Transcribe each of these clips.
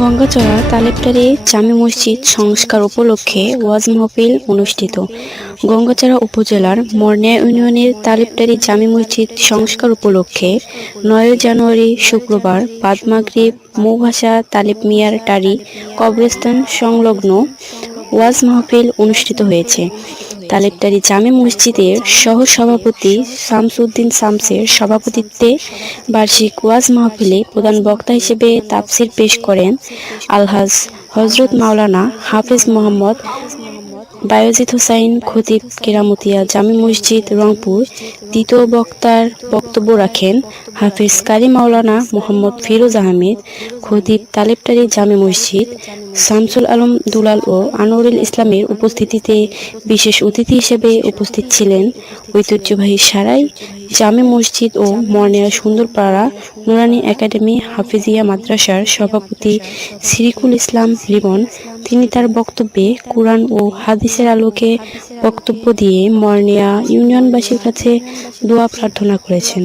গঙ্গাচড়া তালেবটারি জামে মসজিদ সংস্কার উপলক্ষে ওয়াজ মাহফিল অনুষ্ঠিত। গঙ্গাচড়া উপজেলার মর্নিয়া ইউনিয়নের তালেবটারি জামে মসজিদ সংস্কার উপলক্ষে নয় জানুয়ারি শুক্রবার বাদ মাগরিব মৌভাষা তালেব মিয়ার টারি কবরস্থান সংলগ্ন ওয়াজ মাহফিল অনুষ্ঠিত হয়েছে। তালেবটারি জামে মসজিদের সহ সভাপতি শামসুদ্দিন শামসের সভাপতিত্বে বার্ষিক ওয়াজ মাহফিলে প্রধান বক্তা হিসেবে তাফসির পেশ করেন আলহাজ হজরত মাওলানা হাফেজ মোহাম্মদ বায়োজিৎ হোসাইন খতিব কেরামতিয়া জামে মসজিদ রংপুর। দ্বিতীয় বক্তার বক্তব্য রাখেন হাফিজ কারি মাওলানা মোহাম্মদ ফিরোজ আহমেদ খতিব তালেবটারি জামে মসজিদ, শামসুল আলম দুলাল ও আনোয়ারুল ইসলামের উপস্থিতিতে বিশেষ অতিথি হিসেবে উপস্থিত ছিলেন ঐতিহ্যবাহী সারাই জামে মসজিদ ও মর্নিয়া সুন্দরপাড়া নুরানি একাডেমি হাফিজিয়া মাদ্রাসার সভাপতি সিরিকুল ইসলাম লিমন তিনি তার বক্তব্যে কোরআন ও হাদিসের আলোকে বক্তব্য দিয়ে মর্নিয়া ইউনিয়নবাসীর কাছে দোয়া প্রার্থনা করেছেন।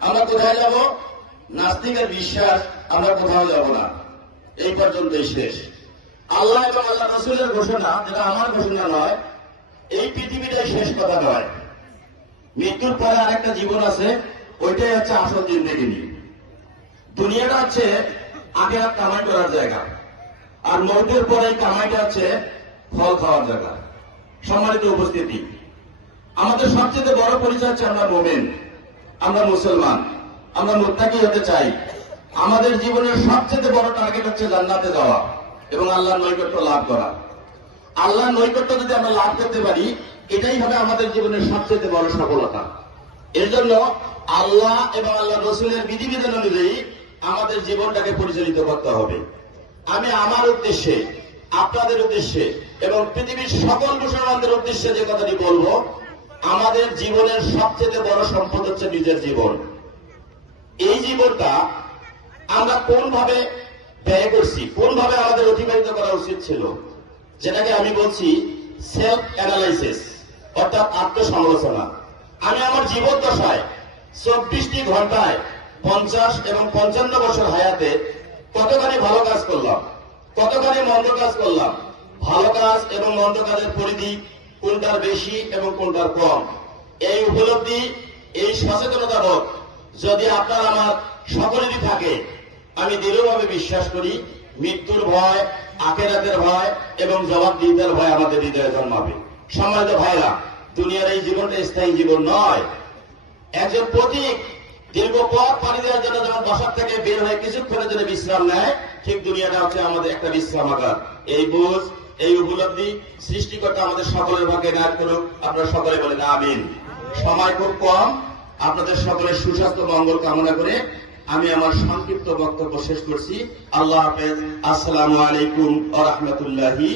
আমরা কোথায় যাব? নাস্তিকের বিশ্বাস আমরা কোথাও যাব না। এই পর্যন্তই শেষ। আল্লাহ এবং আল্লাহ রসুলের ঘোষণা, যেটা আমার ঘোষণা নয়, এই পৃথিবীটাই শেষ কথা নয়। মৃত্যুর পরে আরেকটা জীবন আছে, ওইটাই হচ্ছে আসল জিন্দেগিনি। দুনিয়াটা হচ্ছে আগে আর কামাই করার জায়গা। আর মৌতের পরে এই কামাইটা হচ্ছে ফল খাওয়ার জায়গা। সম্মানিত উপস্থিতি। আমাদের সবচেয়ে বড় পরিচয় হচ্ছে আমরা মোমেন। আমরা মুসলমান, আমরা মুত্তাকি হতে চাই। আমাদের জীবনের সবচেয়ে বড় টার্গেট হচ্ছে জান্নাতে যাওয়া এবং আল্লাহর নৈকট্য লাভ করা। আল্লাহর নৈকট্য যদি আমরা লাভ করতে পারি, এটাই হবে আমাদের জীবনের সবচেয়ে বড় সফলতা। এর জন্য আল্লাহ এবং আল্লাহ রসুলের বিধিবিধান অনুযায়ী আমাদের জীবনটাকে পরিচালিত করতে হবে। আমি আমার উদ্দেশ্যে, আপনাদের উদ্দেশ্যে এবং পৃথিবীর সকল মুসলমানদের উদ্দেশ্যে যে কথাটি বলব আমাদের জীবনের সবচেয়ে বড় সম্পদ হচ্ছে নিজের জীবন। এই জীবনটা আমরা কোন ভাবে ব্যয় করছি কোন ভাবে আমাদের অতিবাহিত করা উচিত ছিল, যেটাকে আমি বলছি সেলফ অ্যানালাইসিস অর্থাৎ আত্মসমালোচনা। আমি আমার জীবন দশায় চব্বিশটি ঘন্টায় পঞ্চাশ এবং পঞ্চান্ন বছর হায়াতে কতখানি ভালো কাজ করলাম, কতখানি মন্দ কাজ করলাম, ভালো কাজ এবং মন্দ কাজের পরিধি কোনটার বেশি এবং কোনটার কম। এই উপলব্ধি, এই সচেতনতা বোধ যদি আপনার আমার সকলেরই থাকে, আমি দৃঢ়ভাবে বিশ্বাস করি মৃত্যুর ভয়, আখেরাতের ভয় এবং জবাবদিহিতার ভয় আমাদের হৃদয়ে জন্মাবে। সম্মানিত ভাইরা, দুনিয়ার এই জীবনটা স্থায়ী জীবন নয়। একজন প্রতীক দীর্ঘ পথ পানি দেওয়ার জন্য যখন বাসার থেকে বের হয়ে কিছুক্ষণের জন্য বিশ্রাম নেয়, ঠিক দুনিয়াটা হচ্ছে আমাদের একটা বিশ্রামাগার। এই বোঝ এই উপলব্ধি সৃষ্টিকর্তা আমাদের সকলের ভাগ্যে নায়ক করুক, আপনারা সকলে বলেন আমিন। সময় খুব কম, আপনাদের সকলের সুস্বাস্থ্য, মঙ্গল কামনা করে আমি আমার সংক্ষিপ্ত বক্তব্য শেষ করছি। আল্লাহ হাফেজ। আসসালামু আলাইকুম আ রহমতুল্লাহি